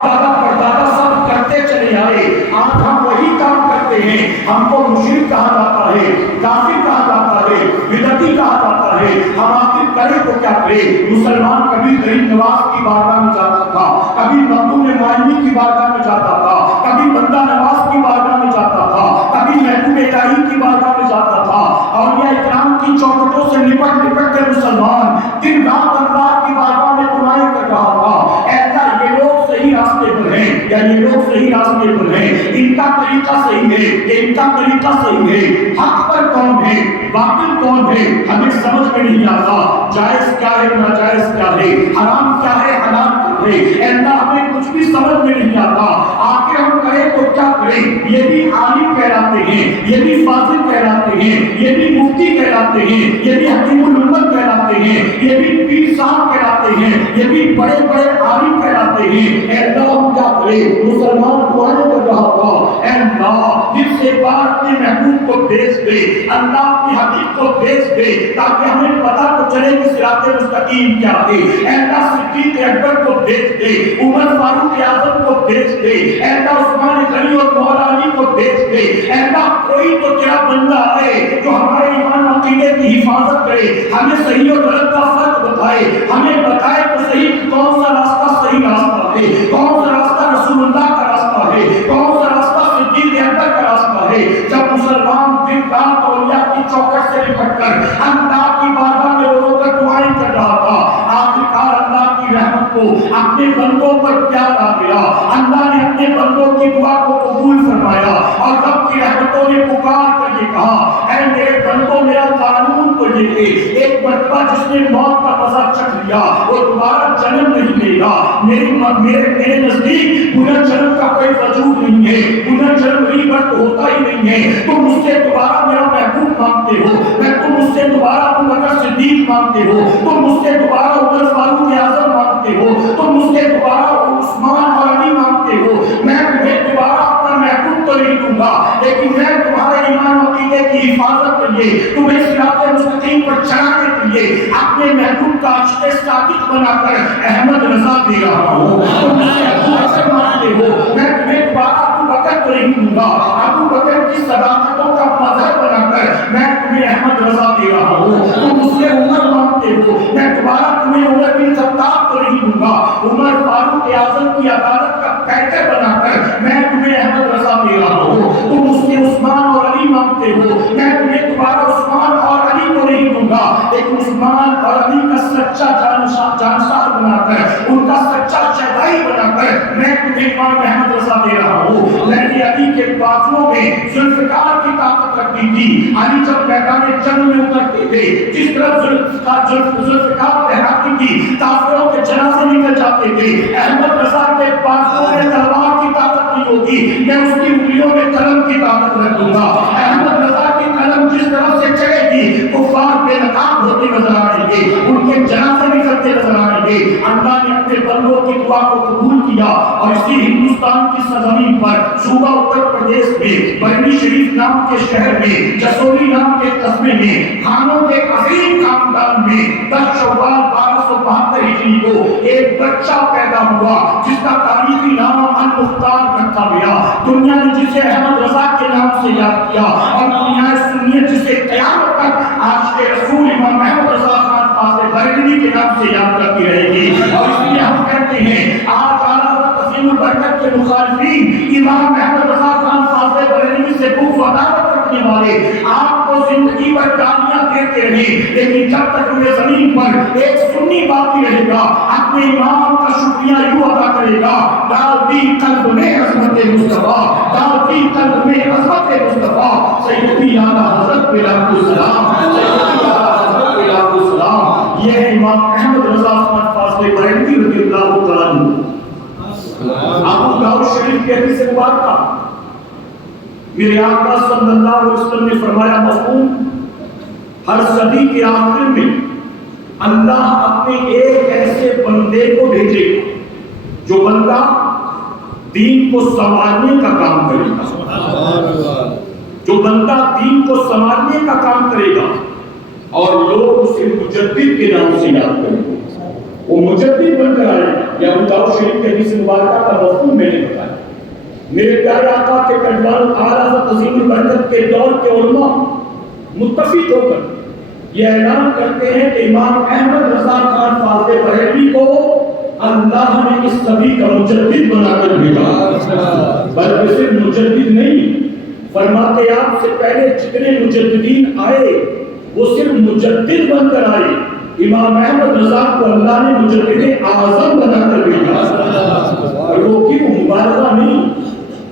دادا پردادا سب کرتے چلے آئے، آج ہم وہی کام کرتے ہیں۔ ہم کو مشرک کہا جاتا ہے، کافر کہا جاتا ہے، بدعتی کہا جاتا ہے۔ ہم آخر کریں تو کیا کریں؟ مسلمان کبھی غریب نواز کی بارگاہ میں جاتا تھا، کبھی مخدوم معینی کی بارگاہ میں جاتا تھا، کبھی بندہ نواز کی بارگاہ میں جاتا تھا، کبھی محبوب الہی کی بارگاہ میں جاتا تھا۔ اولیاء اکرام کی چوکھٹوں سے لپٹ لپٹ کے مسلمان دن رات اللہ کی بارگاہ میں دعائیں کر رہا تھا، اے اللہ یہ لوگ صحیح راستے پر ہیں یا یہ لوگ صحیح راستے پر ہیں، ان کا طریقہ صحیح ہے یا ان کا طریقہ صحیح ہے، حق پر کون ہے باطل کون ہے ہمیں سمجھ میں نہیں آتا، جائز کیا ہے ناجائز کیا ہے، حرام کیا ہے حلال کیا ہے، اے اللہ ہمیں کچھ بھی سمجھ میں نہیں آتا۔ آخر ہم کریں تو کیا کریں؟ یہ بھی عالم کہلاتے ہیں، یہ بھی فاضل کہلاتے ہیں، یہ بھی مفتی کہلاتے ہیں، یہ بھی حکیم الامت کہلاتے ہیں، یہ بھی پیر صاحب کہلاتے ہیں، یہ بھی بڑے بڑے عالم کہلاتے ہیں۔ اے اللہ ہم کیا کریں؟ مسلمان دعائیں کر رہا تھا، اے اللہ جس سے بار اپنے محبوب کو بھیج دے، اللہ اپنی حبیب کو بھیج دے تاکہ ہمیں پتہ تو چلے کہ صراط مستقیم کیا ہے۔ اے اللہ صدیق اکبر کو بھیج دے، عمر فاروق اعظم کو بھیج دے، اے اللہ عثمان غنی اور مولا علی کو بھیج دے۔ اے اللہ کوئی تو تیرا بندہ آئے جو ہمارے ایمان عقیدے کی حفاظت کرے، ہمیں صحیح اور غلط کا فرق بتائے، ہمیں بتائے تو صحیح کون سا راستہ صحیح راستہ ہے، کون سا راستہ رسول اللہ کا راستہ ہے، کون سا راستہ صدیق اکبر کا راستہ ہے۔ جب مسلمان دن رات اولیاء کی چوکھٹ سے لپٹ کر اللہ کی بارگاہ میں رو کر دعائیں کر رہا تھا، آخرکار اللہ کی رحمت کو اپنے بندوں پر پیار آ گیا، اللہ نے اپنے بندوں کی دعا کو قبول فرمایا اور رب کی رحمتوں نے پکار کر یہ کہا، اے میرے بندوں میرا قانون تو یہ ہے، ایک مرتبہ جس نے موت کا مزہ چکھ لیا وہ دوبارہ جنم نہیں لے گا۔ میرے نزدیک پنرجنم کا کوئی وجود نہیں ہے، پنرجنم ریبرتھ ہوتا ہی نہیں ہے۔ تم مجھ سے دوبارہ میرا محبوب مانگتے ہو، تم مجھ سے دوبارہ ابو بکر صدیق مانگتے ہو، تم مجھ سے دوبارہ عمر فاروق اعظم مانگتے ہو، تم مجھ سے دوبارہ عثمان اور علی مانگتے ہو، میں تمہیں دوبارہ اپنا محبوب تو نہیں دوں گا، لیکن میں تمہارے ایمان عقیدے کی حفاظت کے لیے، تمہیں صراط مستقیم پر چلانے کے لیے اپنے محبوب کا عشق صادق بنا کر احمد رضا دے رہا ہوں۔ تم مجھ سے ابو بکر مانگتے ہو، میں تمہیں دوبارہ ابو بکر تو نہیں دوں گا، ابو بکر کی صداقتوں کا مظہر بنا کر میں تمہیں احمد رضا دے رہا ہوں۔ تم مجھ سے عمر مانگتے ہو، میں دوبارہ تمہیں عمر بن خطاب تو نہیں دوں گا، عمر فاروق اعظم کی عدالت کا پیکر بنا کر میں تمہیں احمد رضا دے رہا ہوں۔ تم مجھ سے عثمان اور علی مانگتے ہو، میں تمہیں دوبارہ عثمان اور علی کو نہیں دوں گا، لیکن عثمان اور علی کا سچا جانشار بنا کر، ان کا سچا شہدائی بنا کر میں تمہیں امام احمد رضا دے رہا ہوں۔ میں نے علی کے بازوؤں میں ذوالفقار کی طاقت رکھتی تھی، علی جب میدان جنگ میں اترتے تھے جس طرح ذوالفقار لہراتی تھی کافروں کے جنازے نکل جاتے تھے، احمد رضا کے بازوؤں میں تلوار کی طاقت نہیں ہوگی، میں اس کی انگلیوں میں قلم کی طاقت رکھ دوں گا۔ احمد رضا کی قلم جس طرف سے چلے گی کفار بے نقاب ہوتے نظر آئیں گے، ان کے جنازے نکلتے نظر آئیں گے۔ اللہ نے اپنے بندوں کی دعا کو قبول کیا اور اسی ہندوستان کی سرزمین پر صوبہ اتر پردیش میں برنی شریف نام کے شہر میں جسوری نام کے قصبے میں خانوں کے عظیم خاندان میں 10 شوال 1272 ہجری کو ایک بچہ پیدا ہوا جس کا تاریخی نام المختار رکھا گیا۔ دنیا نے جسے احمد رضا کے نام سے یاد کیا اور دنیا سنیت جسے قیامت تک عاشق رسول امام احمد رضا خان فاضل بریلوی کے نام سے یاد کرتی رہے گی۔ اور اس لیے ہم کہتے ہیں آج اعلیٰ حضرت عظیم البرکت کے مخالفین امام احمد رضا خان فاضل بریلوی سے بغض و عداوت رکھنے والے آپ کو زندگی بھر گالیاں دیتے رہے، لیکن جب تک روئے زمین پر ایک سنی باقی رہے گا اپنے امام کا شکریہ یوں ادا کرے گا، ڈال دی قلب میں عظمت مصطفیٰ، ڈال دی قلب میں عظمت مصطفیٰ، سیدی اعلیٰ حضرت پہ لاکھ السلام، سیدی اعلیٰ حضرت پہ لاکھ السلام۔ یہ امام احمد رضا خان فاضل بریلوی رضی اللہ تعالیٰ عنہ۔ ابو داؤد شریف کی حدیث مبارکہ میرے آقا صلی اللہ علیہ وسلم نے فرمایا مفہوم ہر صدی کے آخر میں اللہ اپنے ایک ایسے بندے کو بھیجے گا جو بندہ دین کو سنوارنے کا کام کرے گا، جو بندہ دین کو سنوارنے کا کام کرے گا اور لوگ اسے مجدد کے نام سے یاد کریں گے، وہ مجدد بن کر آئے گا۔ یہ ابو داؤد شریف کے حدیث مبارکہ کا مفہوم میں نے بتایا. میرے پیارے آقا کے پیروان اعلیٰ حضرت عظیم البرکت کے دور کے علماء متفق ہو کر یہ اعلان کرتے ہیں کہ امام احمد رضا خان فاضل بریلوی کو اللہ نے اس صدی کا مجدد بنا کر بھیجا. بلکہ صرف مجدد نہیں، فرماتے آپ سے پہلے جتنے مجددین آئے وہ صرف مجدد بن کر آئے، امام احمد رضا کو اللہ نے مجدد اعظم بنا کر بھیجا. اور وہ کیوں؟ مبالغہ نہیں.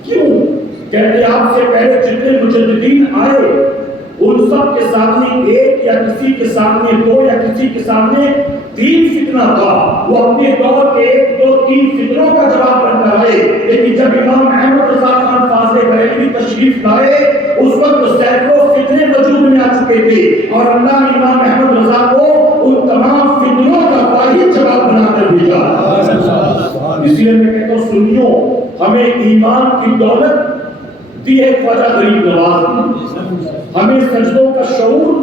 کیوں؟ کہتے آپ سے پہلے جتنے مجددین آئے ان سب کے سامنے ایک یا کسی کے سامنے دو یا کسی کے سامنے تین فتنہ تھا. وہ اپنے دور کے ایک دو تین فتنوں کا جواب بن کر آئے. لیکن جب امام احمد رضا خان فاضل بریلوی تشریف لائے اس وقت سینکڑوں فتنے وجود میں آ چکے تھے اور اللہ نے امام احمد رضا کو ان تمام فتنوں کا واحد جواب بنا کر بھیجا. اس لیے میں کہتا ہوں سنیوں، ہمیں ایمان کی دولت دی ہے خواجہ غریب نواز نے، ہمیں سجدوں کا شعور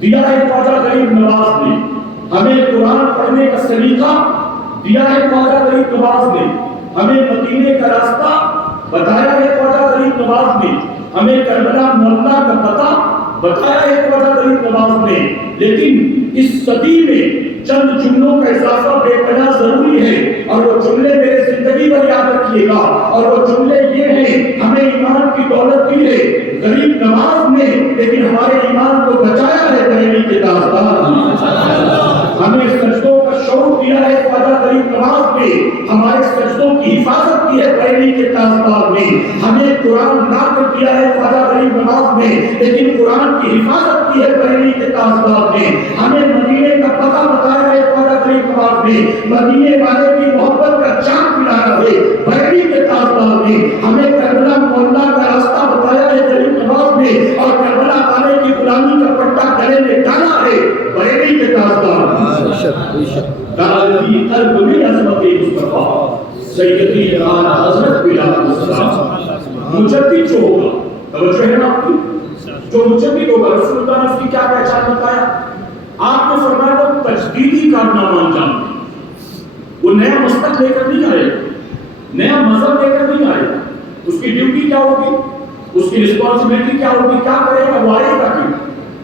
دیا ہے خواجہ غریب نواز نے، ہمیں قرآن پڑھنے کا سلیقہ دیا ہے خواجہ غریب نواز نے، ہمیں مدینے کا راستہ بتایا ہے خواجہ غریب نواز نے، ہمیں کربلا مولا کا پتہ بتایا ہے خواجہ غریب نواز نے. لیکن اس صدی میں چند جملوں کا اضافہ بے پناہ ضروری ہے اور وہ جملے میرے زندگی پر یاد رکھیے گا. اور وہ جملے یہ ہیں، ہمیں ایمان کی دولت دی ہے غریب نواز نے، لیکن ہمارے ایمان کو بچایا ہے بریلوی کے تاجدار نے. ہمیں سجدوں کا شعور دیا ہے خواجہ غریب نواز نے، ہمارے سجدوں کی حفاظت کی ہے بریلوی کے تاجدار نے. ہمیں قرآن لا کر دیا ہے خواجہ غریب نواز نے، لیکن قرآن کی حفاظت کی ہے بریلوی کے تاجدار نے. ہمیں مدینے کا پتہ بتایا ہے خواجہ غریب نواز نے، مدینے والے کی محبت کا چاند پلایا ہے بریلوی کے تاجدار نے. ہمیں کربلا مولا کا راستہ بتایا ہے غریب نواز نے اور کربلا والے کی غلامی کا پٹا گلے میں ڈالا ہے بریلوی کے تاجدار نے. دالی قلب میں عظمت مصطفیٰ سیدی اعلیٰ حضرت بلال السلام. مجدد جو ہوگا، توجہ ہے نا آپ کی، جو مجدد ہوگا رسول اللہ نے اس کی کیا پہچان بتایا؟ آپ نے فرمایا وہ تجدیدی کارنامہ انجام دے. وہ نیا مسلک لے کر نہیں آئے، نیا مذہب لے کر نہیں آئے. اس کی ڈیوٹی کیا ہوگی، اس کی رسپانسبلٹی کیا ہوگی، کیا کرے گا، وہ آئے گا کیوں؟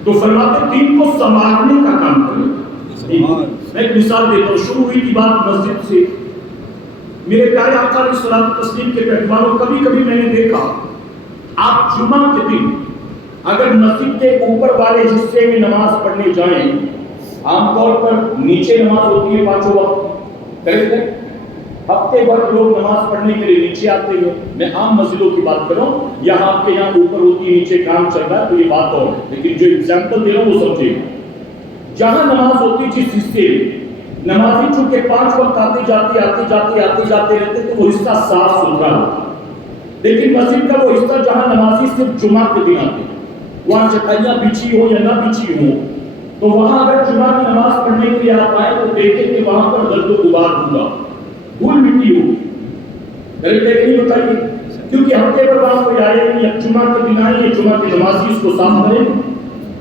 تو فرماتے دین کو سنبھالنے کا کام کرے. میں ایک مثال دیتا ہوں. شروع ہوئی تھی بات مسجد سے. میرے پیارے آقا علیہ الصلوۃ والتسلیم کے پیروانوں، کبھی کبھی میں نے دیکھا آپ جمعہ کے دن اگر مسجد کے اوپر والے حصے میں نماز پڑھنے جائیں، عام طور پر نیچے نماز ہوتی ہے پانچوں وقت، کریکٹ ہے؟ ہفتے بھر لوگ نماز پڑھنے کے لیے نیچے آتے ہیں. میں عام مسجدوں کی بات کر رہا ہوں، یہاں آپ کے یہاں اوپر ہوتی ہے، نیچے کام چل رہا ہے تو یہ بات اور ہے، لیکن جو ایگزامپل دے رہا ہوں وہ سمجھے. جہاں نماز ہوتی جس حصے میں نمازی چونکہ 5 وقت آتے جاتے رہتے تو وہ حصہ صاف ستھرا ہوتا. لیکن مسجد کا وہ حصہ جہاں نمازی صرف جمعہ کے دن آتے، وہاں چٹائیاں بچھی ہو یا نہ بچھی ہو، تو وہاں اگر جمعہ کی نماز پڑھنے کے لیے آپ آئے تو دیکھیں کہ وہاں پر گرد و غبار ہوگا، دھول مٹی ہوگی. نہیں بتائیے، کیونکہ ہفتے پر وہاں کوئی آئے نہیں. اب جمعہ کے دن آئے، جمعہ کے نمازی اس کو صاف کریں،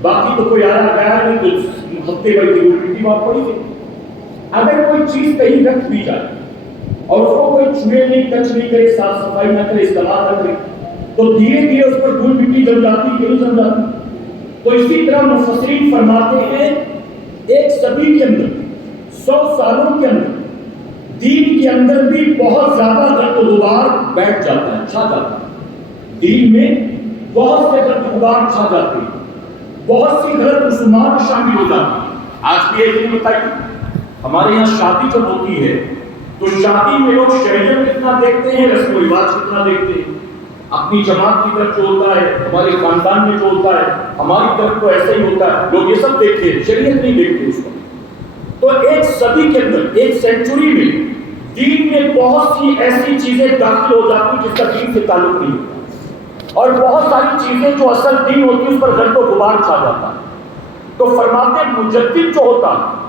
باقی تو کوئی آیا گیا نہیں تو ہفتے بھر کی دھول مٹی وہاں پڑی ہے. اگر کوئی چیز کہیں رکھ دی جائے اور اس کو کوئی چھوئے نہیں، ٹچ نہیں کرے، صاف صفائی نہ کرے، استعمال نہ کرے، تو دھیرے دھیرے اس پر دھول مٹی جم جاتی ہے کہ نہیں جم جاتی. تو اسی طرح مفسرین فرماتے ہیں ایک صدی کے اندر، 100 سالوں کے اندر دین کے اندر بھی بہت زیادہ گرد و غبار بیٹھ جاتا ہے، چھا جاتا ہے. دین میں بہت سے گرد و غبار چھا جاتے ہیں، بہت سی غلط رسومات شامل ہو جاتی ہیں. آج بھی ایک دن بتائیے، ہمارے یہاں شادی جب ہوتی ہے تو شادی میں لوگ شریعت کتنا دیکھتے ہیں، رسم و رواج کتنا دیکھتے ہیں. اپنی جماعت کی طرف جو ہوتا ہے، ہمارے خاندان میں جو ہوتا ہے، ہماری طرف تو ایسا ہی ہوتا ہے، لوگ یہ سب دیکھتے ہیں، شریعت نہیں دیکھتے اس کو. تو ایک صدی کے اندر، ایک سینچری میں دین میں بہت سی ایسی چیزیں داخل ہو جاتی جس کا دین سے تعلق نہیں ہوتا، اور بہت ساری چیزیں جو اصل دین ہوتی اس پر گرد و غبار چھا جاتا ہے. تو فرماتے مجدد جو ہوتا ہے،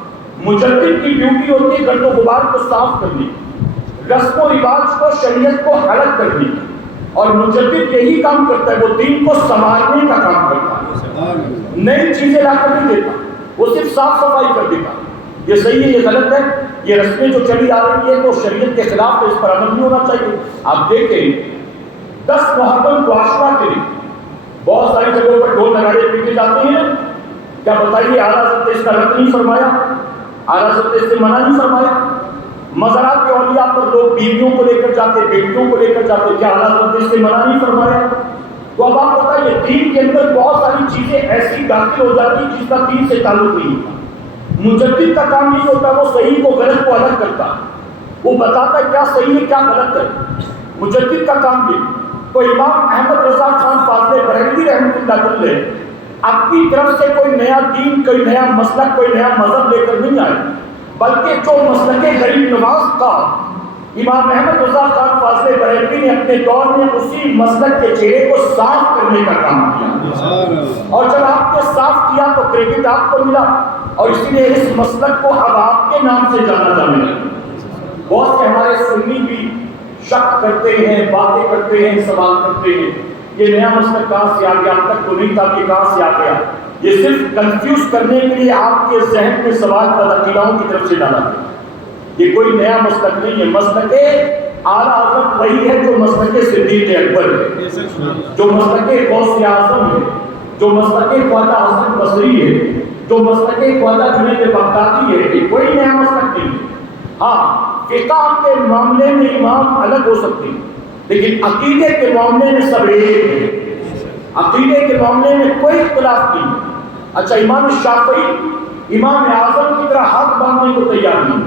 مجدد کی ڈیوٹی ہوتی ہے گرد و غبار کو صاف کرنے کی، رسم و رواج کو، شریعت کو الگ کرنے کی. اور مجدد یہی کام کرتا ہے، وہ دین کو سنبھالنے کا کام کرتا ہے. نئی چیزیں لا کر نہیں دیتا، وہ صرف صاف صفائی کر دیتا. یہ صحیح ہے، یہ غلط ہے؟ یہ رسمیں جو چلی آ رہی ہے تو شریعت کے خلاف ہے، اس پر عمل نہیں ہونا چاہیے۔ آپ دیکھیں 10 محرم کو عاشورہ کے لیے بہت ساری جگہوں پر ڈھول نگاڑے پیٹے جاتے ہیں، کیا بتائیے اعلیٰ حضرت نے اس کا رد نہیں فرمایا؟ اعلیٰ حضرت نے اس سے منع نہیں فرمایا؟ مزارات کے اولیاء پر لوگ بیویوں کو لے کر جاتے، بیٹیوں کو لے کر جاتے، کیا اعلیٰ حضرت نے اس سے منع نہیں فرمایا؟ تو اب آپ بتائیے دین کے اندر بہت ساری چیزیں ایسی داخل ہو جاتی جس کا دین سے تعلق نہیں ہوتا۔ مجدد کا کام نہیں ہوتا، وہ صحیح کو غلط کو الگ کرتا، وہ بتاتا ہے کیا صحیح ہے کیا غلط ہے۔ مجدد کا کام یہ، تو امام احمد رضا خان فاضل بریلوی رحمۃ اللہ علیہ اپنی طرف سے کوئی نیا دین، کوئی نیا مسلک، کوئی نیا مذہب لے کر نہیں آئے، بلکہ جو مسلک غریب نواز تھا امام احمد رضا خان فاضل بریلوی نے اپنے دور میں اسی مسلک کے چہرے کو صاف کرنے کا کام کیا، اور جب آپ نے صاف کیا تو کریڈٹ آپ کو ملا، اور اسی لیے اس مسلک کو اب آپ کے نام سے جانا جانے لگا۔ بہت سے ہمارے سنی بھی شک کرتے ہیں، باتیں کرتے ہیں، سوال کرتے ہیں یہ نیا مسلک کہاں سے آ گیا، اب تک تو نہیں تھا کہ کہاں سے آ گیا۔ یہ صرف کنفیوز کرنے کے لیے آپ کے ذہن میں سوال بدعقیداؤں کی طرف سے ڈالا گیا۔ یہ کوئی نیا مسلک نہیں ہے، مسلک اعلیٰ حضرت وہی ہے جو مسلک صدیق اکبر ہے، جو مسلک غوث اعظم ہے، جو مسلک خواجہ حسن بصری ہے، جو مسلک خواجہ جنید بغدادی ہے، یہ کوئی نیا مسلک نہیں ہے۔ ہاں فقہ کے معاملے میں امام الگ ہو سکتے ہیں، لیکن عقیدے کے معاملے میں سب ایک ہے، عقیدے کے معاملے میں کوئی اختلاف نہیں ہے۔ اچھا امام شافعی امام اعظم کی طرح حق باندھنے کو تیار نہیں،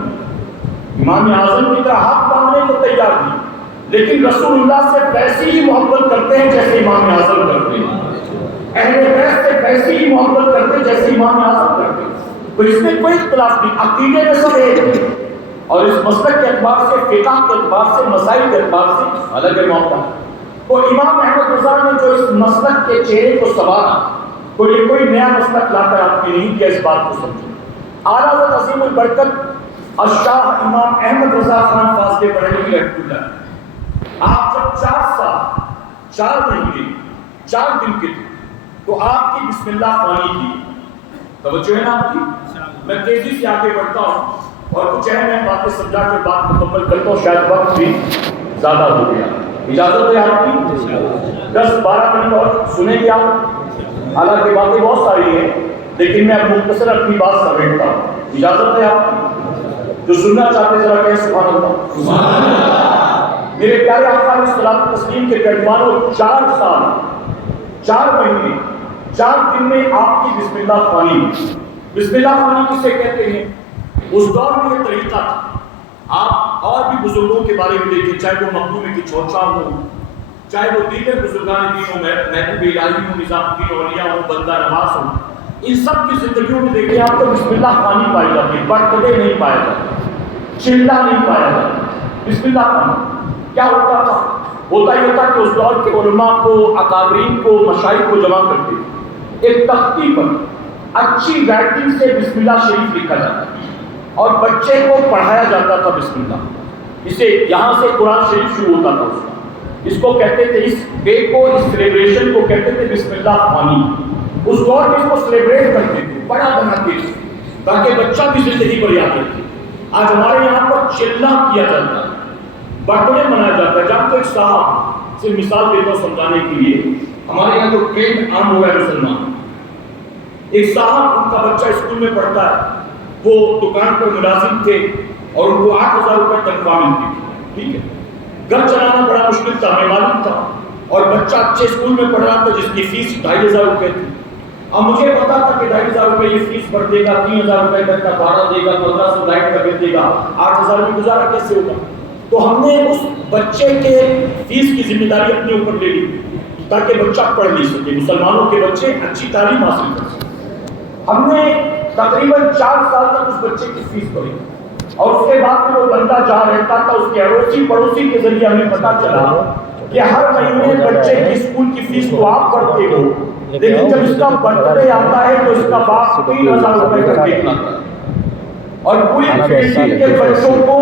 امام اعظم کی طرح حق باندھنے کو تیار نہیں، لیکن رسول اللہ سے ویسی ہی محبت کرتے ہیں جیسے امام اعظم کرتے ہیں، اہل بیت سے ویسی ہی محبت کرتے ہیں جیسے امام اعظم کرتے ہیں۔ تو اس میں کوئی اختلاف نہیں، عقیدے میں سب ایک ہے، اور اس مسلک کے اعتبار سے، فقہ کے اعتبار سے، مسائل کے اعتبار سے الگ معاملہ ہے۔ تو امام احمد رضا نے جو اس مسلک کے چہرے کو سنوارا، کوئی نیا مسلک لا کر آپ نے نہیں کیا، اس بات کو سمجھیں۔ اعلیٰ حضرت عظیم البرکت الشاہ امام احمد رضا خان فاضل بریلوی رحمۃ اللہ، آپ جب 4 سال 4 مہینے 4 دن کے تھے تو آپ کی بسم اللہ خوانی کی، توجہ ہے نا آپ کی؟ میں تیزی سے آگے بڑھتا ہوں اور کچھ اہم باتیں سمجھا کر بات مکمل کرتا ہوں، شاید وقت بھی زیادہ ہو گیا۔ اجازت ہے آپ کی 10-12 منٹ اور سنیں گے آپ؟ حالانکہ باتیں بہت ساری ہیں لیکن میں اب مختصر اپنی بات سمیٹتا ہوں، اجازت ہے آپ کی؟ جو سننا چاہتے ذرا کہیں سبحان اللہ۔ میرے پیارے آقا علیہ الصلوۃ والتسلیم کے پیروانوں 4 سال 4 مہینے 4 دن میں آپ کی بسم اللہ خوانی، بسم اللہ خوانی کسے کہتے ہیں؟ اس دور میں یہ طریقہ تھا، آپ اور بھی بزرگوں کے بارے میں دیکھیں، چاہے وہ مخدوم کی چوچا ہو، چاہے وہ دیگر بزرگان دین ہو، محبوب الہی ہو، نظام الدین اولیاء ہو، بندہ نواز ہو، ان سب کی زندگیوں میں دیکھیں آپ کو بسم اللہ خوانی پائی جاتی ہے، برتھ ڈے نہیں پایا جاتا، چلہ نہیں پایا جاتا، بسم اللہ خوانی۔ کیا ہوتا تھا؟ ہوتا یہ تھا کہ اس دور کے علماء کو، اکابرین کو، مشائخ کو جمع کرتے، ایک تختی پر اچھی رائٹنگ سے بسم اللہ شریف لکھا جاتا ہے اور بچے کو پڑھایا جاتا تھا بسم اللہ، اسے یہاں سے قرآن شریف شروع ہوتا تھا اس کا، اس کو کہتے تھے، اس ڈے کو، اس سیلیبریشن کو کہتے تھے بسم اللہ خوانی۔ اس دور میں اس کو سیلیبریٹ کرتے تھے، بڑا بناتے تھے تاکہ بچہ بھی زندگی پر یاد رکھے۔ آج ہمارے یہاں پر چلہ کیا جاتا ہے، برتھ ڈے منایا جاتا ہے۔ جب تو ایک صاحب سے مثال دیتا ہوں سمجھانے کے لیے، ہمارے یہاں جو ٹرینڈ عام ہوا ہے مسلمان، ایک صاحب ان کا بچہ اسکول میں پڑھتا ہے، وہ دکان پر ملازم تھے اور ان کو 8,000 روپے تنخواہ ملتی تھی، ٹھیک ہے، گھر چلانا بڑا مشکل تھا، ہمیں معلوم تھا، اور بچہ اچھے اسکول میں پڑھ رہا تھا جس کی فیس 2,500 روپے تھی۔ اب مجھے پتا تھا کہ 2,500 روپے یہ فیس بھر دے گا، 3,000 روپے تک کا بھاڑا دے گا، 1,500 لائٹ کا بل دے گا، 8,000 میں گزارا کیسے ہوگا؟ تو ہم نے اس بچے کے فیس کی ذمہ داری اپنے اوپر لے لی تاکہ بچہ پڑھ نہیں سکے، مسلمانوں کے بچے اچھی تعلیم حاصل کر سکیں۔ ہم نے تقریباً 4 سال تک اس بچے کی فیس بھری، اور اس کے بعد میں وہ بندہ جہاں رہتا تھا اس کے اڑوسی پڑوسی کے ذریعے ہمیں پتا چلا کہ ہر مہینے بچے کی اسکول کی فیس تو آپ بھرتے ہو، لیکن جب اس کا برتھ ڈے آتا ہے تو اس کا باپ 3,000 روپے کا کیک لاتا ہے اور پوری فیملی کے بچوں کو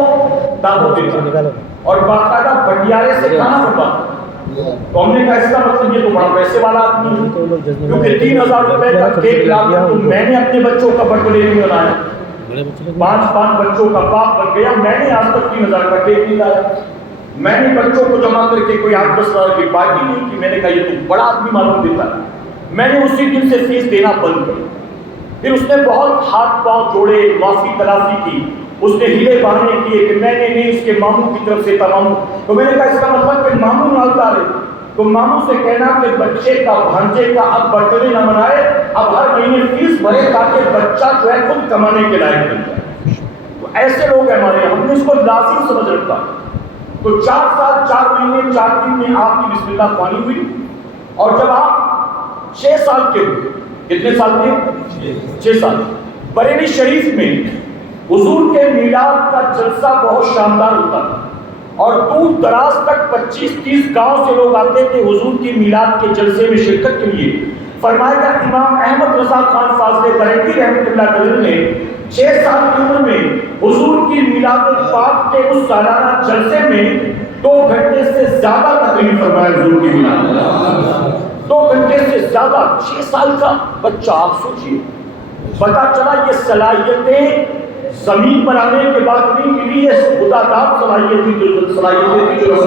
دعوت دیتا ہے اور باقاعدہ بھنڈیارے سے کھانا بنواتا ہے۔ تو ہم نے کہا اس کا مطلب یہ تو بڑا پیسے والا آدمی ہے، کیونکہ 3,000 روپے کا کیک لا کر تو میں نے اپنے بچوں کا برتھ ڈے نہیں منایا، 5 بچوں کا باپ بن گیا. میں نے آج تک 3,000 کا کیک نہیں لایا. میں نے بچوں کو جمع کر کے کوئی 8-10 کی پارٹی نہیں کی. میں نے کہا یہ تو بڑا آدمی معلوم دیتا ہے. میں نے اسی دن سے فیس دینا بند کر. پھر اس نے بہت ہاتھ پاؤں جوڑے, معافی تلافی کی, اس نے ہیلے بہانے کیے کہ میں نے نہیں, اس کے ماموں کی طرف سے تھا ماموں. تو میں نے کہا اس کا مطلب کہ ماموں نالتا رہے. تو ماموں سے کہنا کہ بچے کا بھانجے کا اب برتھ ڈے نہ منائے, اب ہر مہینے فیس بھرے تاکہ بچہ جو ہے خود کمانے کے لائق بن جائے. تو ایسے لوگ ہیں ہمارے, ہم نے اس کو لازم سمجھ رکھا. تو 4 سال 4 مہینے 4 دن میں آپ کی بسم اللہ خوانی ہوئی. اور جب آپ 6 سال کے ہوئے, کتنے سال کے؟ 6 سال. بریلی شریف میں حضور کے میلاد کا جلسہ بہت شاندار ہوتا تھا, اور دور دراز تک 25-30 گاؤں سے لوگ آتے تھے حضور کی میلاد کے جلسے میں شرکت کے لیے. فرمایا گیا امام احمد رضا خان فاضل بریلوی رحمۃ اللہ علیہ نے 6 سال کی عمر میں حضور کی میلاد پاک کے اس سالانہ جلسے میں 2 گھنٹے سے زیادہ تقریر فرمایا. حضور کی میلاد 2 گھنٹے سے زیادہ. 6 سال کا بچہ, آپ سوچیے. پتا چلا یہ صلاحیتیں زمین پر آنے کے بعد نہیں ملی, یہ خدا داد صلاحیتیں تھی جو رسول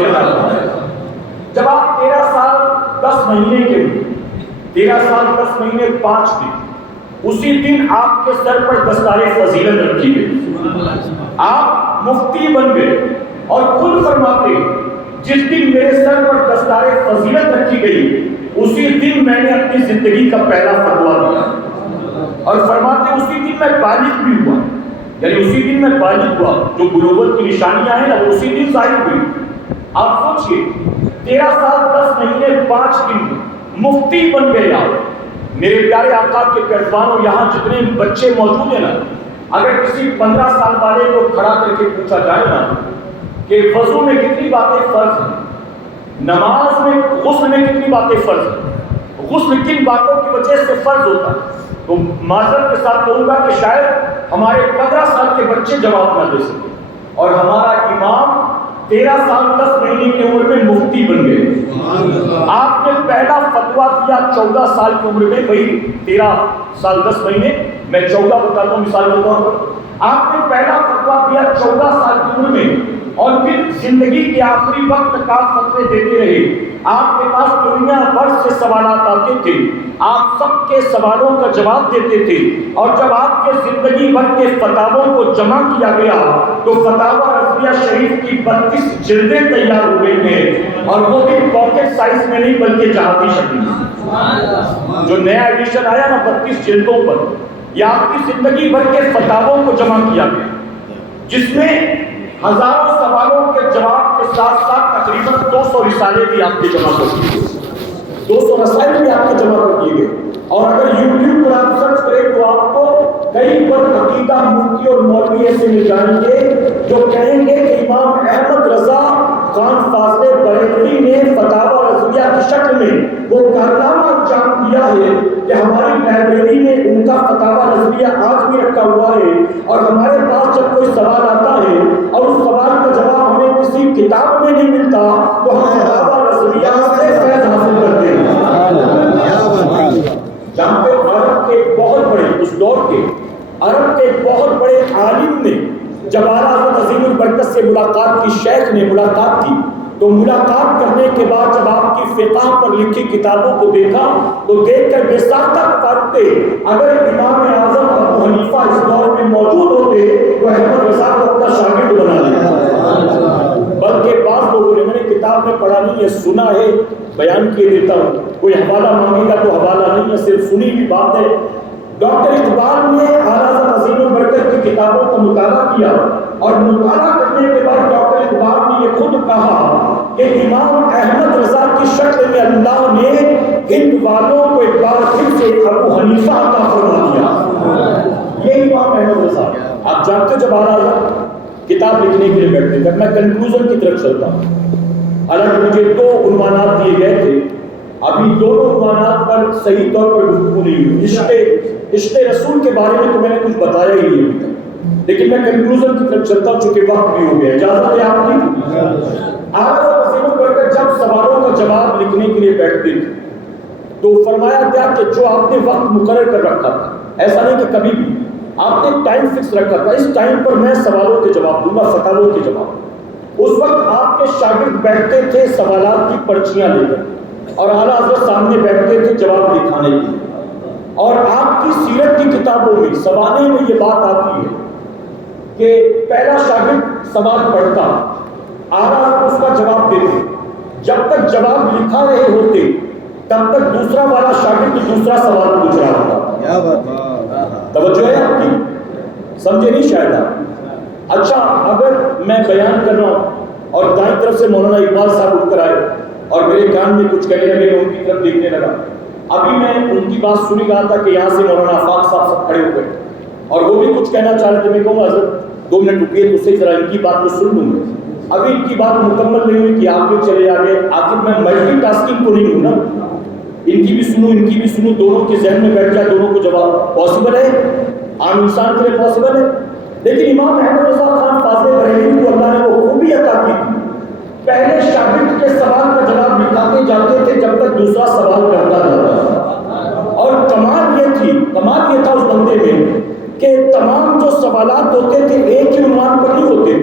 اللہ. جب آپ 13 سال 10 مہینے کے ہوئے, 13 سال 10 مہینے 5 دن, اسی دن آپ کے سر پر دستار فضیلت رکھی گئی. آپ مفتی بن گئے اور خود فرماتے جس دن میرے سر پر دستار فضیلت رکھی گئی اسی دن میں نے اپنی زندگی کا پہلا فتویٰ دیا. اور فرماتے اسی دن میں بالغ بھی ہوا, یعنی اسی دن میں بالغ ہوا. جو بلوغت کی نشانیاں ہیں نا وہ اسی دن ظاہر ہوئی. آپ سوچئے 13 سال 10 مہینے 5 دن مفتی بن گئے آپ. میرے پیارے آقا کے پیروانوں, یہاں جتنے بچے موجود ہیں نا, اگر کسی 15 سال والے کو کھڑا کر کے پوچھا جائے نا کہ وضو میں کتنی باتیں فرض ہیں, نماز میں غسل میں کتنی باتیں فرض ہیں, غسل کن باتوں کی وجہ سے فرض ہوتا ہے, تو معذرت کے ساتھ کہوں گا کہ شاید ہمارے 15 سال کے بچے جواب نہ دے سکے. اور ہمارا امام 13 سال 10 مہینے کی عمر میں مفتی بن گئے. آپ نے پہلا فتویٰ دیا 14 سال کی عمر میں, وہی 13 سال 10 مہینے, میں 14 بتاتا ہوں مثال کے طور پر. آپ نے پہلا فتویٰ دیا 14 سال کی عمر میں, اور پھر زندگی کے آخری وقت کا فتوے دیتے رہے. آپ کے پاس دنیا بھر سے سوالات آتے تھے, آپ سب کے سوالوں کا جواب دیتے تھے. اور جب آپ کے زندگی بھر کے فتاووں کو جمع کیا گیا تو فتاوی رضویہ شریف کی 32 جلدیں تیار ہو گئی ہیں, اور وہ بھی پاکٹ سائز میں نہیں بلکہ جہازی شکل میں. جو نیا ایڈیشن آیا نا 32 جلدوں پر, یہ آپ کی زندگی بھر کے فتاووں کو جمع کیا گیا, جس میں ہزاروں سوالوں کے جواب کے ساتھ ساتھ تقریباً 200 رسالے بھی آپ کے جمع کر دیے گئے, 200 رسائل بھی آپ کے جمع کر دیے گئے. اور اگر یوٹیوب پر آپ سرچ کریں تو آپ کو کئی بڑے عقیدہ مفتی اور مولوی ایسے مل جائیں گے جو کہیں گے کہ امام احمد رضا خان فاضل بریلوی نے فتاوی رضویہ کی شکل میں وہ کارنامہ انجام دیا ہے کہ ہماری لائبریری میں ان کا فتاوی رضویہ آج بھی رکھا ہوا ہے. اور ہمارے پاس جب کوئی سوال آتا ہے اور اس سوال کا جواب ہمیں کسی کتاب میں نہیں ملتا تو ہم فتاوی رضویہ سے فیض حاصل کرتے ہیں. جہاں پہ عرب کے بہت بڑے, اس دور کے عرب کے بہت بڑے عالم نے جب اعلیٰ حضرت عظیم البرکت سے ملاقات کی, شیخ نے ملاقات کی, تو ملاقات کرنے کے بعد جب آپ کی فقہ پر لکھی کتابوں کو دیکھا تو دیکھ کر بے ساختہ پکارتے اگر امام اعظم ابو حنیفہ اس دور میں موجود ہوتے تو احمد رضا کو اپنا شاگرد بنا لیا. بلکہ بعض لوگوں نے, میں نے کتاب میں پڑھا نہیں ہے, سنا ہے, بیان کیے دیتا ہوں, کوئی حوالہ مانگے گا تو حوالہ نہیں ہے, صرف سنی بھی بات ہے. ڈاکٹر اقبال نے اعلیٰ حضرت عظیم البرکت کی کتابوں کا مطالعہ کیا, اور مطالعہ کرنے کے بعد ڈاکٹر اقبال نے یہ خود کہا کہ امام احمد رضا کی شکل میں اللہ نے ہند والوں کو ایک بار پھر سے ابو حنیفہ عطا فرما دیا. یہ امام احمد رضا. آپ جانتے جب اعلیٰ حضرت کتاب لکھنے کے لیے بیٹھتے تھے, میں کنکلوژن کی طرف چلتا ہوں. حالانکہ مجھے 2 عنوانات دیے گئے تھے, ابھی دونوں عنوانات پر صحیح طور پر گفتگو نہیں ہوئی. عشق رسول کے بارے میں تو میں نے کچھ بتایا ہی نہیں ابھی تک, لیکن میں کنکلوژن کی طرف چلتا ہوں چونکہ وقت بھی ہو گیا. اجازت ہے آپ کی؟ اعلیٰ عظیم البرکت جب سوالوں کا جواب لکھنے کے لیے بیٹھتے تھے تو فرمایا گیا کہ جو آپ نے وقت مقرر کر رکھا تھا, ایسا نہیں کہ کبھی بھی, آپ نے ٹائم فکس رکھا تھا، اس ٹائم پر میں سوالوں کے جواب دوں گا، فتاووں کے جواب۔ اس وقت آپ کے شاگرد بیٹھتے تھے سوالات کی پرچیاں لے کر، اور اعلیٰ حضرت سامنے بیٹھتے تھے جواب لکھانے کے لیے، اور آپ کی سیرت کی کتابوں میں سوانے میں یہ بات آتی ہے کہ پہلا شاگرد سوال پڑھتا، اعلیٰ حضرت اس کا جواب دیتے، جب تک جواب لکھا رہے ہوتے تب تک دوسرا والا شاگرد دوسرا سوال پوچھ رہا ہوتا۔ توجہ ہے آپ کی؟ سمجھے نہیں شاید آپ؟ اچھا، اگر میں بیان کر رہا ہوں اور دائیں طرف سے مولانا اقبال صاحب اٹھ کر آئے اور میرے کان میں کچھ کہنے لگے، میں ان کی طرف دیکھنے لگا، ابھی میں ان کی بات سنی رہا تھا کہ یہاں سے مولانا آفاق صاحب سب کھڑے ہو گئے اور وہ بھی کچھ کہنا چاہ رہے تھے، میں کہوں گا حضرت 2 منٹ رکیے تو صحیح، ذرا ان کی بات تو سن لوں گا۔ ابھی ان کی بات مکمل نہیں ہوئی کہ آپ بھی چلے آگے، آخر میں ملٹی ٹاسکنگ تو نہیں ہوں نا، ان کی بھی سنوں ان کی بھی سنوں، دونوں کے ذہن میں بیٹھ جائے، دونوں کو جواب پاسبل ہے؟ عام انسان کے لیے پاسبل ہے؟ لیکن امام احمد رضا خان فاضل بریلوی کو اللہ نے وہ خوبی عطا کی تھی، پہلے شاگرد کے سوال کا جواب لکھاتے جاتے تھے جب تک دوسرا سوال کرتا جاتا، اور کمال یہ تھا اس بندے میں کہ تمام جو سوالات ہوتے تھے ایک ہی عنوان پر نہیں ہوتے تھے،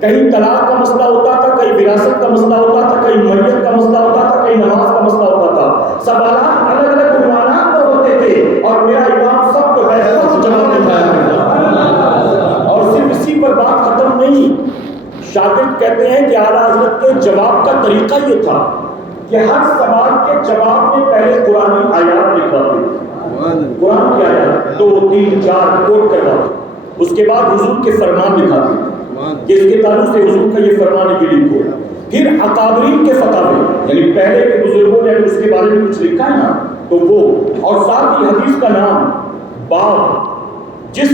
کہیں طلاق کا مسئلہ ہوتا تھا، کہیں وراثت کا مسئلہ ہوتا تھا، کہیں میت کا مسئلہ ہوتا تھا، کہیں نماز کا مسئلہ ہوتا تھا، سوالات الگ الگ عنوانات پر ہوتے تھے، اور میرا امام سب کو بہتر جواب دکھایا کرتا، اور صرف اسی پر بات ختم نہیں، شاگرد کہتے ہیں کہ اعلیٰ حضرت کے جواب کا طریقہ یہ تھا کہ ہر سوال کے جواب میں پہلے قرآن آیات لکھواتے تھے، قرآن کی آیات 2 3 4 کوٹ کرواتے، اس کے بعد حضور کے فرمان لکھاتے تھے کہ اس کے تعلق سے حضور کا یہ فرمان ہے یہ لکھو، پھر اکابرین کے فتاوے، یعنی پہلے کے بزرگوں نے اس کے بارے میں کچھ لکھا ہے نا تو وہ، اور ساتھ ہی حدیث کا نام، باب، جس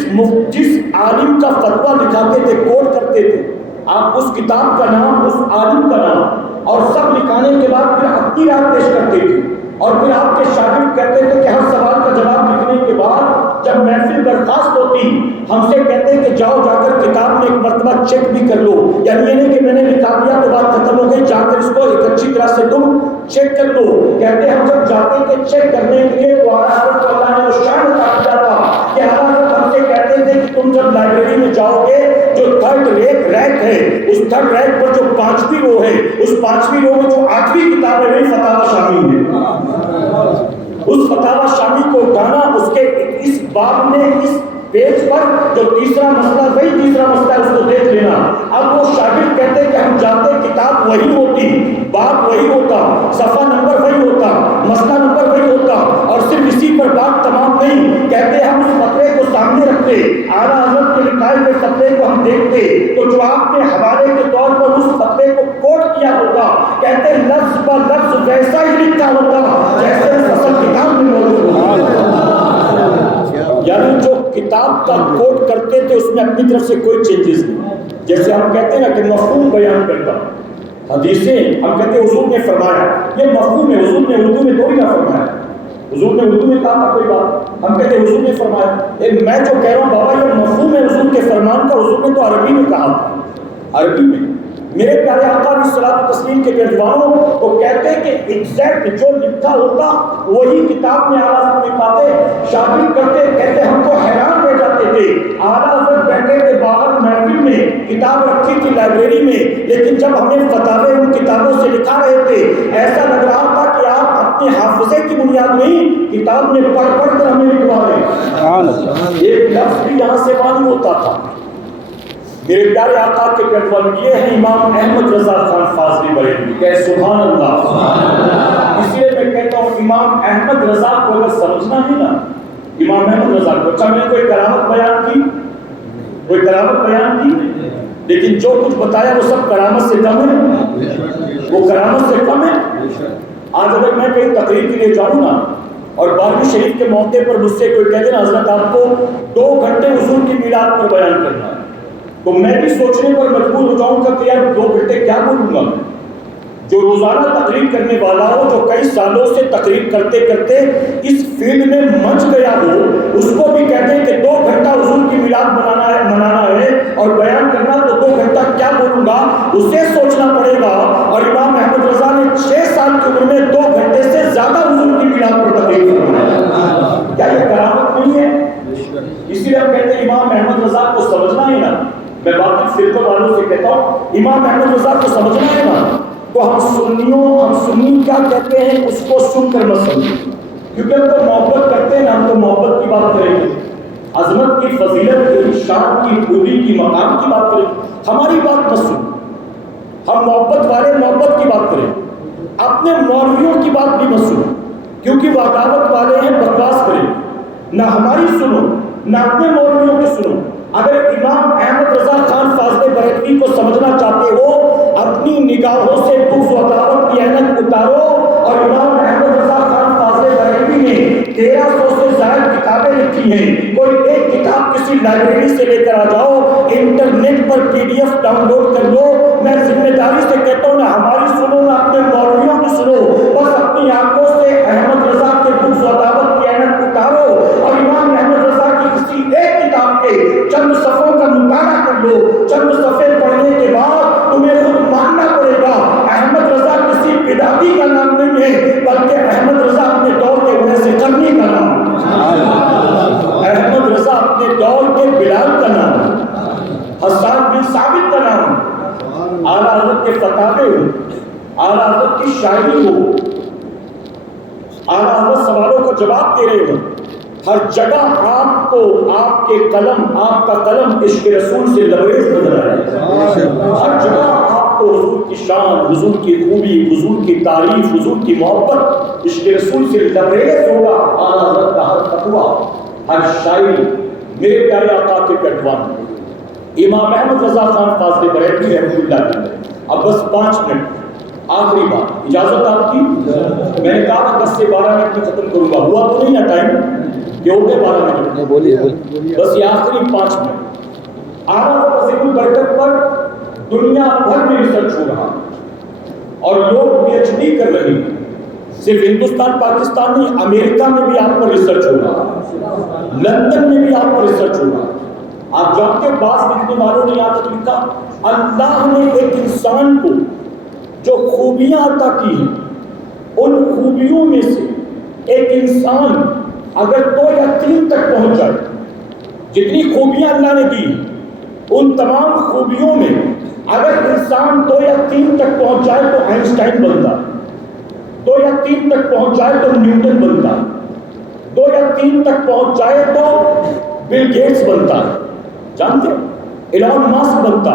عالم کا فتویٰ لکھاتے تھے کوٹ کرتے تھے آپ، اس کتاب کا نام، اس عالم کا نام، اور سب لکھانے کے بعد پھر اپنی رائے پیش کرتے تھے، اور پھر آپ کے شاگرد کہتے تھے کہ ہر سوال کا جواب لکھنے کے بعد جب محفل برخاست ہوتی ہم سے کہتے کہ جاؤ جا کر کتاب میں ایک مرتبہ چیک بھی کر لو، یعنی یہ نہیں کہ میں نے لکھا دیا تو بات ختم ہو گئی، جا کر اس کو ایک اچھی طرح سے تم چیک کر لو۔ کہتے ہم جب جاتے کہ چیک کرنے کے لیے تو اللہ نے وہ شان عطا کیا تھا کہ ہم سے کہتے تھے کہ تم جب لائبریری میں جاؤ گے جو تھرڈ ریک ہے، اس تھرڈ ریک پر جو 5ویں رو ہے، اس 5ویں رو میں جو 8ویں کتاب ہے وہی فتاوی شامی ہے، اس فتاوی شامی کو اٹھانا، اس کے اس باب میں اس پیج پر جو تیسرا مسئلہ وہی تیسرا مسئلہ ہے اس کو دیکھ لینا۔ اب وہ شاگرد کہتے کہ ہم جانتے کتاب وہی ہوتی، باب وہی ہوتا، صفحہ نمبر وہی ہوتا، مسئلہ نمبر وہی ہوتا، اور صرف اسی پر بات تمام نہیں، کہتے ہم اس فتوے کو سامنے رکھتے، اعلیٰ حضرت کے لکھائے ہوئے فتوے کو ہم دیکھتے تو جو آپ نے حوالے کے طور پر اس فتوے کو کوٹ کیا ہوتا، کہتے لفظ پر لفظ ویسا ہی لکھا ہوتا جیسے اصل کتاب میں موجود ہوتا، یعنی جو کتاب کا کوٹ کرتے تھے اس میں اپنی طرف سے کوئی چینجز نہیں، جیسے ہم کہتے ہیں نا کہ مفہوم بیان کرتا، حدیثیں ہم کہتے ہیں حضور نے فرمایا، یہ مفہوم ہے، حضور نے اردو میں تھوڑی نہ فرمایا، حضور نے اردو میں کہا تھا کوئی بات، ہم کہتے ہیں حضور نے فرمایا، میں جو کہہ رہا ہوں بابا یہ مفہوم ہے حضور کے فرمان کا، حضور نے تو عربی میں کہا تھا، عربی میں۔ میرے پیارے آقا علیہ الصلوۃ والتسلیم کے پیروانوں کو کہتے کہ ایگزیکٹ جو لکھا ہوتا وہی کتاب میں اعلیٰ حضرت میں پاتے، شاگرد کرتے کہتے ہم کو حیران رہ جاتے تھے، اعلیٰ حضرت بیٹھے تھے باہر محفل میں، کتاب رکھی تھی لائبریری میں، لیکن جب ہمیں فتاوے ان کتابوں سے لکھا رہے تھے ایسا لگ رہا تھا کہ آپ اپنے حافظے کی بنیاد میں کتاب میں پڑھ پڑھ کر ہمیں لکھوا رہے، ایک لفظ بھی یہاں سے معلوم ہوتا تھا۔ میرے پیارے آقا کے پیروان یہ ہیں امام احمد رضا خان فاضلی بریلوی، کہ سبحان اللہ۔ اس لیے میں کہتا ہوں امام احمد رضا کو اگر سمجھنا ہے نا، امام احمد رضا کو، اچھا میں نے کوئی کرامت بیان کی، لیکن جو کچھ بتایا وہ سب کرامت سے کم ہے، وہ کرامت سے کم ہے۔ آج اگر میں کہیں تقریر کے لیے جاؤں نا اور 12ویں شریف کے موقع پر مجھ سے کوئی کہہ دے نا حضرت آپ کو 2 گھنٹے حضور کی میلاد پر بیان کرنا ہے، تو میں بھی سوچنے پر مجبور ہو جاؤں گا کہ یار 2 گھنٹے کیا بولوں گا میں۔ جو روزانہ تقریر کرنے والا ہو، جو کئی سالوں سے تقریر کرتے کرتے اس فیلڈ میں منچ گیا ہو، اس کو بھی کہتے ہیں کہ 2 گھنٹہ حضور کی میلاد منانا ہے اور بیان کرنا، تو 2 گھنٹہ کیا بولوں گا اسے سوچنا پڑے گا۔ اور امام احمد رضا نے 6 سال کی عمر میں 2 گھنٹے سے زیادہ حضور کی میلاد پر تقریر فرمائی، کیا یہ کرامت نہیں ہے؟ اسی لیے کہتا ہوں امام احمد رضا کو سمجھنا ہے نا تو ہم سنی کیا کہتے ہیں اس کو سن کر مت سمجھیں، کیونکہ ہم تو محبت کرتے ہیں نا، ہم تو محبت کی بات کریں گے، عظمت کی، فضیلت کی، شان کی، خوبی کی، مقام کی بات کریں، ہماری بات مت سن، ہم محبت والے محبت کی بات کریں، اپنے مولویوں کی بات بھی مت سنو کیونکہ وہ عداوت والے ہیں، بکواس کریں، نہ ہماری سنو نہ اپنے مولویوں کی سنو۔ اگر امام احمد رضا خان فاضل بریلوی کو سمجھنا چاہتے ہو اپنی نگاہوں سے بغض و عداوت کی عینک اتارو، اور امام احمد رضا خان فاضل بریلوی نے 1300 سے زائد کتابیں لکھی ہیں، کوئی ایک کتاب کسی لائبریری سے لے کر آ جاؤ، انٹرنیٹ پر PDF ڈاؤن لوڈ کر لو۔ میں ذمہ داری سے کہتا ہوں نہ ہماری سنو نہ اپنے مولویوں کی سنو، بس اپنی آنکھوں سے احمد رضا کے بغض و عداوت کی عینک اتارو اور امام احمد رضا کی کسی ایک کتاب کے چند صفحوں کا مطالعہ کر لو۔ چند صفحے پڑھنے کے بعد تمہیں خود ماننا پڑے گا احمد رضا کسی بدعتی کا نام نہیں ہے، بلکہ احمد رضا اپنے دور کے ویسے کرنی کا نام، احمد رضا اپنے دور کے بلال کا نام، حسان بن ثابت کا نام، اعلیٰ حضرت کے فتاوے ہو، اعلیٰ حضرت کی شاعری ہو، اعلیٰ حضرت سوالوں کو جواب دے رہے ہو، ہر جگہ آپ کو آپ کے قلم، آپ کا قلم عشق رسول سے لبریز نظر آئے گا، ہر جگہ آپ کو حضور کی شان، حضور کی خوبی، حضور کی تعریف، حضور کی محبت عشق رسول سے لبریز ہوگا۔ اعلیٰ حضرت کا ہر فتویٰ، ہر شاعری میرے پیارے آقا کے پیٹوان امام احمد رضا خان فاضل بریلوی رحمۃ اللہ علیہ۔ اب بس 5 منٹ آخری بات، اجازت آپ کی؟ میں نے کہا 10 سے 12 منٹ میں ختم کروں گا، ہوا تو نہیں ہے ٹائم کہ ہو گئے 12 منٹ؟ بولیے بس یہ آخری 5 منٹ۔ اعلیٰ حضرت عظیم البرکت پر دنیا بھر میں ریسرچ ہو رہا اور لوگ PhD کر رہے ہیں، صرف ہندوستان پاکستان نہیں، امریکہ میں بھی آپ پر ریسرچ ہو رہا، لندن میں بھی آپ پر ریسرچ ہو رہا۔ آپ جانتے ہیں بعض لکھنے والوں نے یہاں تک لکھا اللہ نے ایک انسان کو جو خوبیاں عطا کی ہیں، ان خوبیوں میں سے ایک انسان اگر 2 یا 3 تک پہنچ جائے، جتنی خوبیاں اللہ نے دی ان تمام خوبیوں میں اگر انسان 2 یا 3 تک پہنچ جائے تو آئنسٹائن بنتا، 2 یا 3 تک پہنچ جائے تو نیوٹن بنتا، 2 یا 3 تک پہنچ جائے تو بل گیٹس بنتا، جانتے ایلون ماسک بنتا۔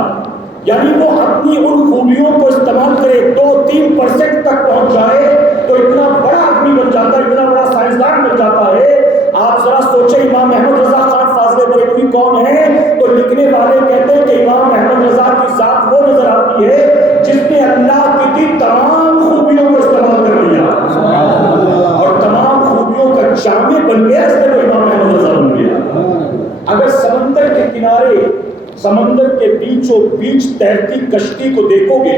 یعنی وہ اپنی ان خوبیوں کو استعمال کرے، 2-3% تک پہنچ جائے تو اتنا بڑا آدمی بن جاتا ہے، اتنا بڑا سائنسدان بن جاتا ہے۔ آپ ذرا سوچیں امام احمد رضا خان فاضل بریلوی کون ہے؟ تو لکھنے والے کہتے ہیں کہ امام احمد رضا کی ذات وہ نظر آتی ہے جس نے اللہ کی دی تمام خوبیوں کو استعمال کر لیا اور تمام خوبیوں کا جامع بن گیا، اس لیے وہ امام احمد رضا بن گیا۔ اگر سمندر کے کنارے، سمندر کے بیچوں بیچ تیرتی کشتی کو دیکھو گے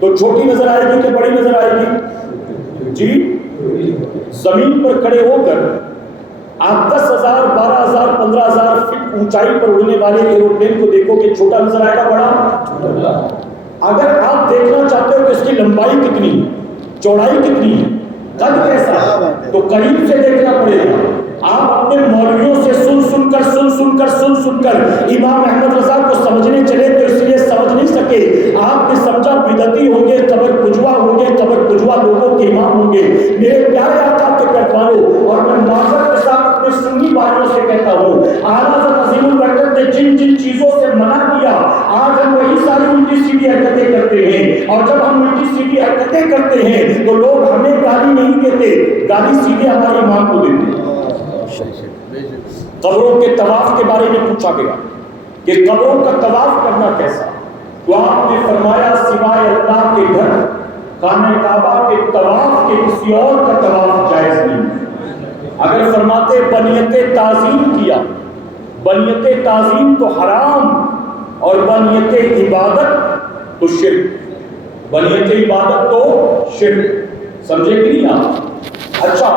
تو چھوٹی نظر آئے گی کہ بڑی نظر آئے گی؟ جی، زمین پر کھڑے ہو کر آپ 10,000 12,000 15,000 فٹ اونچائی پر اڑنے والے ایروپلین کو دیکھو گے، چھوٹا نظر آئے گا بڑا؟ اگر آپ دیکھنا چاہتے ہو کہ اس کی لمبائی کتنی ہے، چوڑائی کتنی ہے، قد کیسا ہے، تو قریب سے دیکھنا پڑے گا۔ آپ اپنے مولویوں سے سن کر امام احمد رضا کو سمجھنے چلے تو اس لیے سمجھ نہیں سکے، آپ نے سمجھا بدعتی ہوں گے، قبر پجوا ہوں گے، قبر پجوا لوگوں کے امام ہوں گے۔ میرے پیارے آقا کے پیروانوں، اور میں معذرت کے ساتھ اپنے سنی بھائیوں سے کہتا ہوں، اعلیٰ حضرت عظیم البرکت نے جن جن چیزوں سے منع کیا آج ہم وہی ساری الٹی سیدھی حرکتیں کرتے ہیں، اور جب ہم الٹی سیدھی حرکتیں کرتے ہیں تو لوگ ہمیں گالی نہیں دیتے، گالی سیدھے ہمارے امام کو دیتے ہیں۔ قبروں کے طواف کے بارے میں پوچھا گیا کہ قبروں کا طواف کرنا کیسا، تو آپ نے فرمایا سوائے اللہ کے گھر خانہ کعبہ کے طواف کے کسی اور کا طواف جائز نہیں۔ اگر فرماتے بنیت تعظیم کیا، بنیت تعظیم تو حرام اور بنیت عبادت تو شرک، بنیت عبادت تو شرک، سمجھے کہ نہیں آپ؟ اچھا،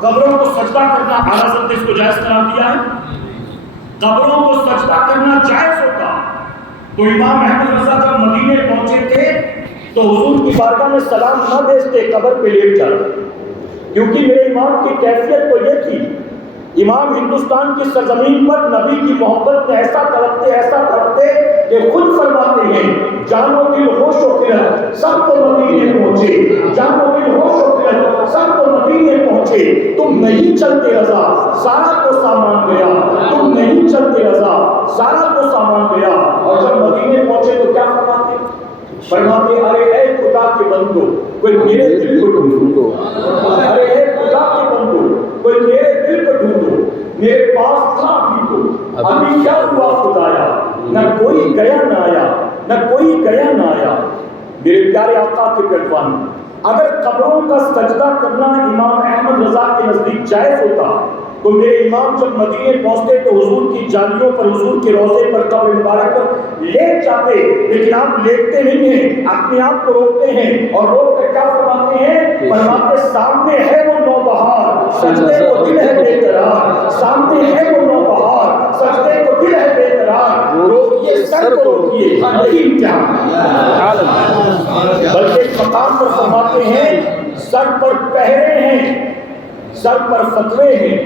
قبروں کو سجدہ کرنا اعلیٰ حضرت نے اس کو جائز قرار دیا ہے؟ قبروں کو سجدہ کرنا جائز ہوتا تو امام احمد رضا جب مدینے پہنچے تھے تو حضور کی بارگاہ میں سلام نہ بھیجتے، قبر پہ لیٹ جاتے، کیونکہ میرے امام کی کیفیت تو یہ تھی امام ہندوستان کی سرزمین پر نبی کی محبت میں ایسا تڑپتے کہ خود فرماتے ہیں جان و دل ہوش و خرد سب تو مدینے پہنچے، جان و دل ہوش و خرد سب تو مدینے پہنچے، تم نہیں چلتے رضا سارا تو سامان گیا، تم نہیں چلتے رضا سارا تو سامان گیا۔ اور جب مدینے پہنچے تو کیا فرماتے ارے اے خدا کے بندو کوئی میرے دل کو ڈھونڈو، ارے اے خدا کے بندو کوئی میرے دل کو ڈھونڈو، میرے پاس تھا ابھی تو ابھی کیا ہوا خدایا، نہ کوئی گیا نہ آیا، نہ کوئی گیا نہ آیا۔ میرے پیارے آقا کے پیروان، اگر قبروں کا سجدہ کرنا امام احمد رضا کے نزدیک جائز ہوتا تو میرے امام جب مدینے پہنچتے تو حضور کی جالیوں پر، حضور کے روضے پر، قبر مبارک پر لیٹ جاتے، لیکن آپ لیٹتے نہیں ہیں، اپنے آپ کو روکتے ہیں اور روک کر کیا فرماتے ہیں؟ فرماتے سامنے ہے وہ نوبہار سجدے کو دل ہے بے قرار، سامنے ہے وہ نوبہار سجدے کو دل ہے بے قرار، روکیے سر کو روکیے یہی امتحان۔ بلکہ ایک مقام پر فرماتے ہیں سر پر پہرے ہیں، سر پر فتوے ہیں،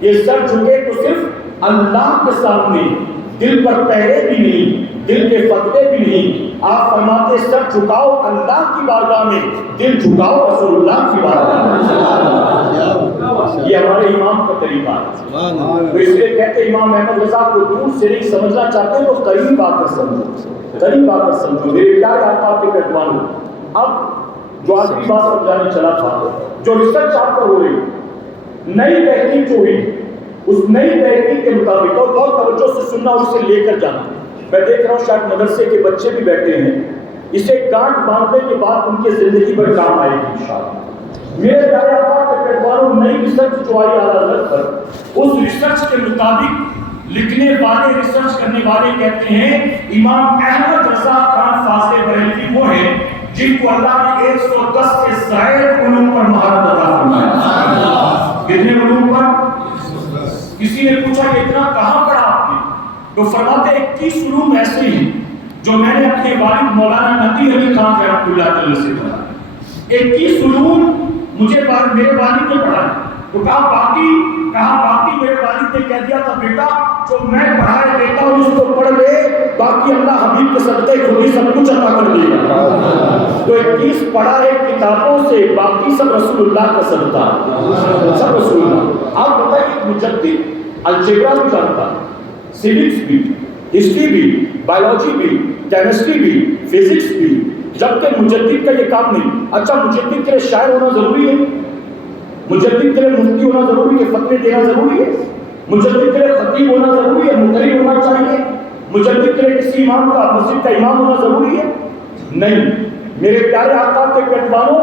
یہ سر جھکے تو صرف اللہ کے سامنے، دل پر پہرے بھی نہیں، دل کے فتوے بھی نہیں۔ آپ فرماتے سر جھکاؤ اللہ کی بارگاہ میں، دل جھکاؤ رسول اللہ کی بارگاہ میں۔ یہ ہمارے امام کا طریقہ ہے، تو اس لیے کہتے امام احمد رضا کو دور سے نہیں سمجھنا چاہتے تو قریب آ کر سمجھو، قریب آ کر سمجھو۔ میرے پیارے آقا کے پیروانوں، اب جو آخری بات سمجھانے چلا تھا، جو ریسرچ آپ پر ہو رہی نئی تحقیق جو ہوئی، اس نئی تحقیق کے مطابق، اور بہت توجہ سے سننا اور اسے لے کر جانا، میں دیکھ رہا ہوں شاید مدرسے کے بچے بھی بیٹھے ہیں، اسے گانٹ باندھنے کے بعد ان کی زندگی پر کام آئے گی انشاءاللہ۔ میرے پیارے آقا کے پیروانوں، نئی ریسرچ جو آئی اعلیٰ حضرت پر، اس ریسرچ کے مطابق لکھنے والے، ریسرچ کرنے والے کہتے ہیں امام احمد رضا خان فاضل بریلوی وہ ہیں جن کو اللہ نے 110 سے زائد علوم پر مہارت عطا فرمایا۔ کتنے علوم پر؟ کسی نے پوچھا کہ اتنا کہاں پڑھا آپ نے؟ تو فرماتے 21 علوم ایسے ہیں جو میں نے اپنے والد مولانا نبی علی خان رحمۃ اللہ علیہ سے پڑھا۔ 21 علوم مجھے میرے والد نے پڑھا، تو باقی میرے والد نے کہہ دیا تھا بیٹا جو میں پڑھائے دیتا ہوں اس کو پڑھ لے، باقی اللہ حبیب کے صدقے خود ہی سب کچھ عطا کر دے گا۔ تو 21 پڑھا ہے کتابوں سے، باقی سب رسول اللہ کا صدقہ، سب رسول اللہ۔ آپ بتائیے مجدد الجبرا بھی جانتا، سیوکس بھی، ہسٹری بھی، بایولوجی بھی، کیمسٹری بھی، فزکس بھی، جبکہ مجدد کا یہ کام نہیں۔ اچھا مجدد کے لیے شاعر ہونا ضروری ہے؟ مجدد کے لیے مفتی ہونا ضروری ہے؟ فتوے دینا ضروری ہے؟ مجدد کے لیے خطیب ہونا ضروری ہے؟ مقرر ہونا چاہیے؟ مجدد کے لیے کسی امام کا، مسجد کا امام ہونا ضروری ہے؟ نہیں۔ میرے پیارے آقا کے پیروانوں،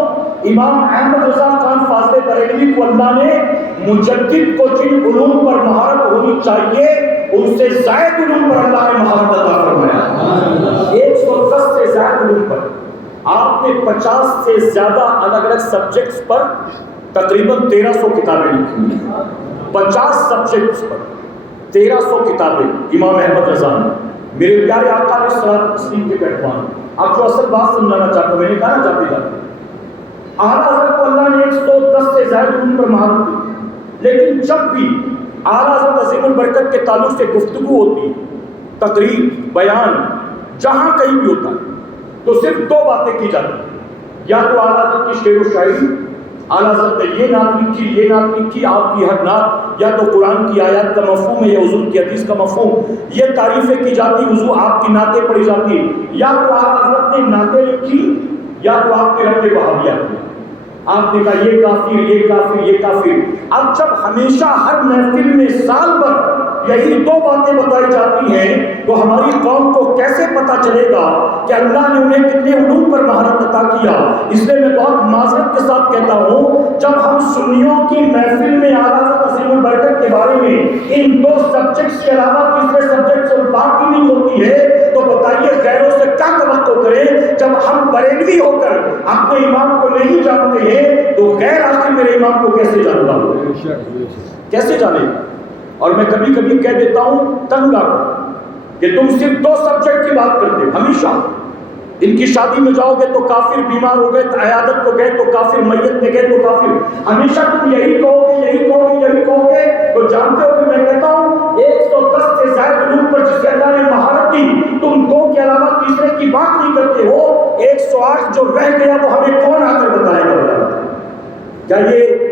امام احمد رضا خان فاضل بریلوی کو اللہ نے مجدد کو جن علوم پر مہارت ہونی چاہیے ان سے زائد علوم پر اللہ نے مہارت عطا فرمایا۔ 110 سے زائد علوم پر آپ نے 50 سے زیادہ الگ الگ سبجیکٹس پر تقریباً 1300 کتابیں لکھی ہیں۔ 50 سبجیکٹس پر 1300 کتابیں امام احمد رضا نے۔ میرے پیارے آقا علیہ الصلوۃ والتسلیم کے پیروان، آپ جو اصل بات سمجھانا چاہتا ہوں، میں نے کہا نا جاتے جاتے اعلیٰ حضرت کو اللہ نے 110 سے زائد علوم پر مہارت دی، لیکن جب بھی اعلیٰ حضرت عظیم البرکت کے تعلق سے گفتگو ہوتی، تقریر، بیان، جہاں کہیں بھی ہوتا تو صرف 2 باتیں کی جاتی، یا تو اعلیٰ حضرت کی شعر و شاعری، اعلیٰ حضرت نے یہ نعت لکھی، یہ نعت لکھی، آپ کی ہر نعت یا تو قرآن کی آیات کا مفہوم ہے یا حضور کی حدیث کا مفہوم، یہ تعریفیں کی جاتی، حضور آپ کی نعتیں پڑھی جاتی، یا تو اعلیٰ حضرت نے نعتیں لکھی یا تو آپ نے رد وہابیہ کیا، آپ نے کہا یہ کافر، یہ کافر، یہ کافر۔ اب جب ہمیشہ ہر محفل میں سال بھر یہی 2 باتیں بتائی جاتی ہیں تو ہماری قوم کو کیسے پتا چلے گا کہ اللہ نے انہیں کتنے علوم پر مہارت عطا کیا؟ اس لیے میں بہت معذرت کے ساتھ کہتا ہوں، جب ہم سنیوں کی محفل میں اعلیٰ حضرت عظیم البرکت کے بارے میں ان 2 سبجیکٹس کے علاوہ تیسرے سبجیکٹ سے بات ہی نہیں ہوتی ہے تو بتائیے غیروں سے کیا توقع کریں؟ جب ہم بریلوی ہو کر اپنے امام کو نہیں جانتے ہیں تو غیر آخر میرے امام کو کیسے جانتا ہوں؟ کیسے جانے؟ اور میں کبھی کبھی کہہ دیتا ہوں تنگ آ کر کہ تم صرف 2 سبجیکٹ کی بات کرتے ہمیشہ، ان کی شادی میں جاؤ گے تو کافر، بیمار ہو گئے تو عیادت کو گئے تو کافر، میت میں گئے تو کافر، ہمیشہ تم یہی کہو گے، یہی کہو گے، یہی کہو گے۔ تو جانتے ہو کہ میں کہتا ہوں 110 سے زائد علوم پر جسے اللہ نے مہارت دی، تم دو کے علاوہ تیسرے کی بات نہیں کرتے ہو۔ 108 جو رہ گیا وہ ہمیں کون آ کر بتائے گا؟ کیا یہ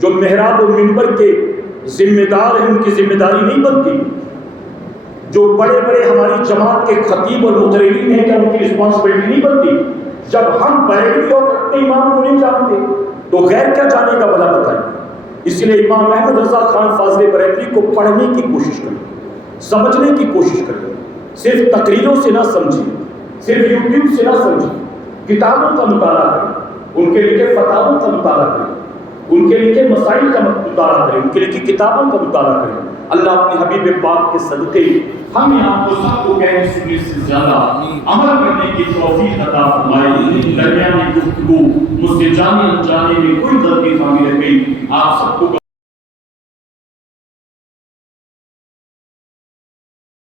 جو محراب و منبر کے ذمہ دار ہیں ان کی ذمہ داری نہیں بنتی؟ جو بڑے بڑے ہماری جماعت کے خطیب اور مقررین ہیں کیا ان کی رسپانسبلٹی نہیں بنتی؟ جب ہم بریلوی اور اپنے امام کو نہیں جانتے تو غیر کیا جانے کا بلا بتائیں؟ اس لیے امام احمد رضا خان فاضل بریلوی کو پڑھنے کی کوشش کریں، سمجھنے کی کوشش کریں، صرف تقریروں سے نہ سمجھیں، صرف یوٹیوب سے نہ سمجھیں، کتابوں کا مطالعہ کریں، ان کے لکھے فتاووں کا مطالعہ کریں، ان کے لکھے مسائل کا مطالعہ کریں، ان کے لکھی کتابوں کا مطالعہ کریں۔ اللہ اپنے حبیب پاک کے صدقے ہمیں آپ کو سب کو کہنے سننے سے زیادہ عمل کرنے کی توفیق عطا فرمائے۔ درمیان گفتگو مجھ سے جانے انجانے میں کوئی غلطی خامی رہ گئی، آپ سب کو